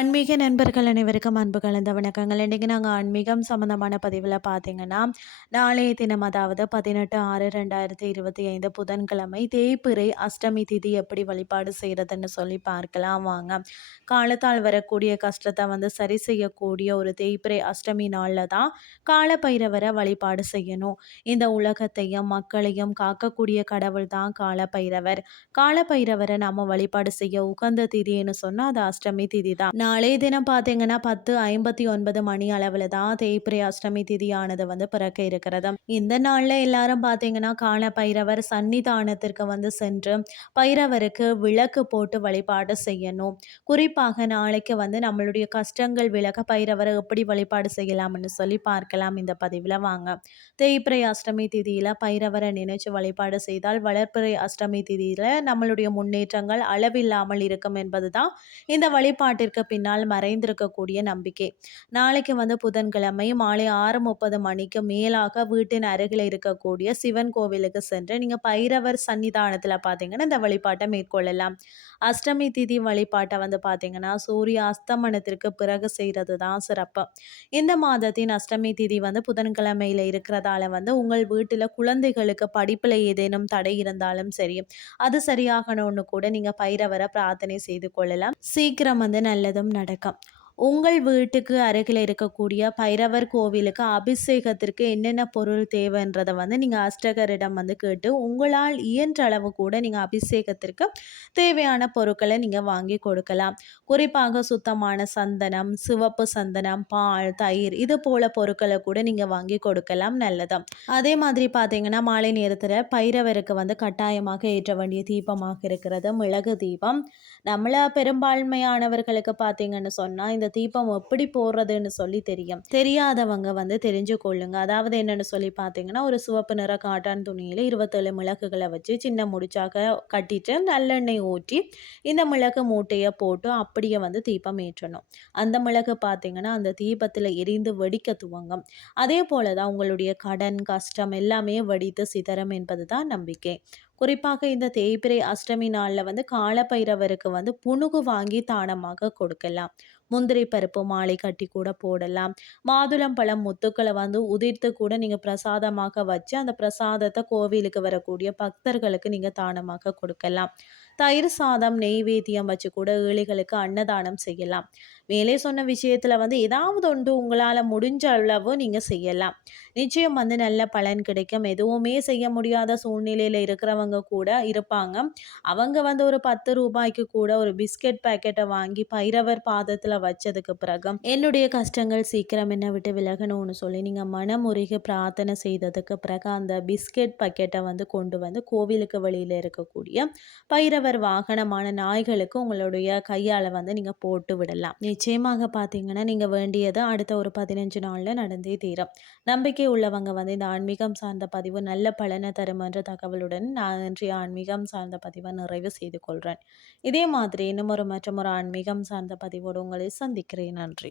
ஆன்மீக நண்பர்கள் அனைவருக்கும் அன்பு கலந்த வணக்கங்கள். இன்றைக்கி நாங்கள் ஆன்மீகம் சம்மந்தமான பதிவில் பார்த்தீங்கன்னா, நாளைய தினம் அதாவது 18/6/2025 புதன்கிழமை தேய்பிறை அஷ்டமி திதி எப்படி வழிபாடு செய்கிறதுன்னு சொல்லி பார்க்கலாம் வாங்க. காலத்தால் வரக்கூடிய கஷ்டத்தை சரி செய்யக்கூடிய ஒரு தேய்பிறை அஷ்டமி நாளில் தான் காலபைரவரை வழிபாடு செய்யணும். இந்த உலகத்தையும் மக்களையும் காக்கக்கூடிய கடவுள் தான் காலபைரவர். காலபைரவரை நாம் வழிபாடு செய்ய உகந்த திதின்னு சொன்னால் அது அஷ்டமி திதி தான். நாளைய தினம் பார்த்தீங்கன்னா 10:59 மணி அளவில் தான் தேய்பிறை அஷ்டமி திதியானது பிறக்க இருக்கிறது. இந்த நாளில் எல்லாரும் பார்த்தீங்கன்னா கால பைரவர் சன்னிதானத்திற்கு சென்று பைரவருக்கு விளக்கு போட்டு வழிபாடு செய்யணும். குறிப்பாக நாளைக்கு நம்மளுடைய கஷ்டங்கள் விலக பைரவரை எப்படி வழிபாடு செய்யலாம்னு சொல்லி பார்க்கலாம் இந்த பதிவில் வாங்க. தேய்பிறை அஷ்டமி திதியில் பைரவரை நினைச்சு வழிபாடு செய்தால் வளர்ப்பிறை அஷ்டமி திதியில் நம்மளுடைய முன்னேற்றங்கள் அளவில்லாமல் இருக்கும் என்பதுதான் இந்த வழிபாட்டிற்கு பின்னால் மறைந்திருக்கக்கூடிய நம்பிக்கை. நாளைக்கு புதன்கிழமை மாலை 6:30 மணிக்கு மேலாக வீட்டின் அருகில் இருக்கக்கூடிய சிவன் கோவிலுக்கு சென்று நீங்க பைரவர் சன்னிதானத்துல பாத்தீங்கன்னா இந்த வழிபாட்டை மேற்கொள்ளலாம். அஷ்டமி திதி வழிபாட்டை பாத்தீங்கன்னா சூரிய அஸ்தமனத்திற்கு பிறகு செய்யறது தான் சிறப்பு. இந்த மாதத்தின் அஷ்டமி திதி புதன்கிழமையில இருக்கிறதால உங்கள் வீட்டுல குழந்தைகளுக்கு படிப்புல ஏதேனும் தடை இருந்தாலும் சரி, அது சரியாகணும்னு கூட நீங்க பைரவரை பிரார்த்தனை செய்து கொள்ளலாம். சீக்கிரம் நல்லதும் நடக்கும். உங்கள் வீட்டுக்கு அருகில் இருக்கக்கூடிய பைரவர் கோவிலுக்கு அபிஷேகத்திற்கு என்னென்ன பொருள் தேவைன்றதை நீங்கள் அஷ்டகரிடம் கேட்டு உங்களால் இயன்ற அளவு கூட நீங்கள் அபிஷேகத்திற்கு தேவையான பொருட்களை நீங்கள் வாங்கி கொடுக்கலாம். குறிப்பாக சுத்தமான சந்தனம், சிவப்பு சந்தனம், பால், தயிர் இது போல பொருட்களை கூட நீங்கள் வாங்கி கொடுக்கலாம், நல்லதும். அதே மாதிரி பார்த்தீங்கன்னா மாலை நேரத்தில் பைரவருக்கு கட்டாயமாக ஏற்ற வேண்டிய தீபமாக இருக்கிறது மிளகு தீபம். நம்மள பெரும்பான்மையானவர்களுக்கு பார்த்தீங்கன்னு சொன்னால் இந்த தீபம் எப்படி போடுறதுன்னு சொல்லி தெரியாதவங்க தெரிஞ்சு கொள்ளுங்க. அதாவது என்னன்னு சொல்லி பார்த்தீங்கன்னா ஒரு சிவப்பு நிற காட்டன் துணியில் 27 மிளகுகளை வச்சு சின்ன முடிச்சாக கட்டிட்டு நல்லெண்ணெய் ஊற்றி இந்த மிளகு மூட்டையை போட்டு அப்படியே தீபம் ஏற்றணும். அந்த மிளகு பார்த்தீங்கன்னா அந்த தீபத்தில் எரிந்து வெடிக்க துவங்கும். அதே போல தான் உங்களுடைய கடன் கஷ்டம் எல்லாமே வெடித்து சிதறம் என்பது தான் நம்பிக்கை. குறிப்பாக இந்த தேய்பிறை அஷ்டமி நாளில் காலபைரவருக்கு புனுகு வாங்கி தானமாக கொடுக்கலாம். முந்திரி பருப்பு மாலை கட்டி கூட போடலாம். மாதுளம் பழம் முத்துக்களை உதிர்த்து கூட நீங்கள் பிரசாதமாக வச்சு அந்த பிரசாதத்தை கோவிலுக்கு வரக்கூடிய பக்தர்களுக்கு நீங்கள் தானமாக கொடுக்கலாம். தயிர் சாதம் நெய்வேத்தியம் வச்சு கூட ஏழைகளுக்கு அன்னதானம் செய்யலாம். மேலே சொன்ன விஷயத்தில் ஏதாவது ஒன்று உங்களால் முடிஞ்ச அளவு நீங்கள் செய்யலாம். நிச்சயம் நல்ல பலன் கிடைக்கும். எதுவுமே செய்ய முடியாத சூழ்நிலையில் இருக்கிறவங்க கூட இருப்பாங்க. அவங்க ஒரு 10 ரூபாய்க்கு கூட ஒரு பிஸ்கெட் பேக்கெட்டை வாங்கி பைரவர் பாதத்தில் வச்சதுக்கு பிறகு என்னுடைய கஷ்டங்கள் சீக்கிரம் என்னை விட்டு விலகணும்னு சொல்லி நீங்கள் மனமுருகி பிரார்த்தனை செய்ததுக்கு பிறகு அந்த பிஸ்கெட் பக்கெட்டை கொண்டு கோவிலுக்கு வெளியில் இருக்கக்கூடிய பைரவர் வாகனமான நாய்களுக்கு உங்களுடைய கையால் நீங்கள் போட்டு விடலாம். நிச்சயமாக பார்த்தீங்கன்னா நீங்கள் வேண்டியது அடுத்த ஒரு 15 நாளில் நடந்தே தீரும். நம்பிக்கை உள்ளவங்க இந்த ஆன்மீகம் சார்ந்த பதிவு நல்ல பலனை தரும் என்ற தகவலுடன் நான் இன்றைய ஆன்மீகம் சார்ந்த பதிவை நிறைவு செய்து கொள்கிறேன். இதே மாதிரி இன்னும் மற்றொரு ஆன்மீகம் சார்ந்த பதிவோடு உங்களை சந்திக்கிறேன். நன்றி.